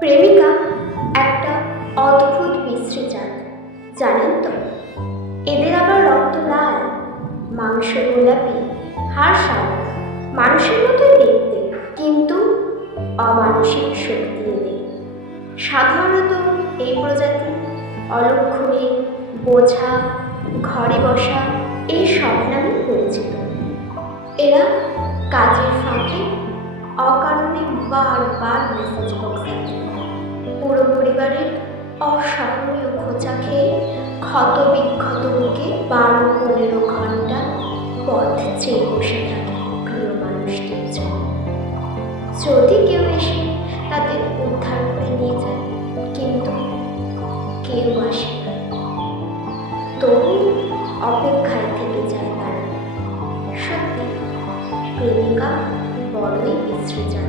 প্রেমিকা একটা অদ্ভুত মিশ্রী জাত, জানেন তো? এদের আবার রক্ত লাল, মাংস গোলাপি, হাড় সাদা, মানুষের মতোই দেখতে, কিন্তু অমানসিক শক্তি এদের। সাধারণত এই প্রজাতি অলক্ষণে, বোঝা, ঘরে বসা এই সব নামে পরিচিত। এরা কাজের ফাঁকে অকারণে বারবার মেসেজ বক্সে পুরো পরিবারের অসহনীয় খোঁচা খেয়ে ক্ষত বিক্ষত বুকে 12-15 ঘন্টা পথ চেয়ে বসে থাকে প্রিয় মানুষটির জন্য। যদি কেউ এসে তাদের উদ্ধার করে নিয়ে যায়, কিন্তু কেউ আসে না। তবু অপেক্ষায় থেকে যায় তারা। সত্যি প্রেমিকা বড়ই বিশ্রী জাত।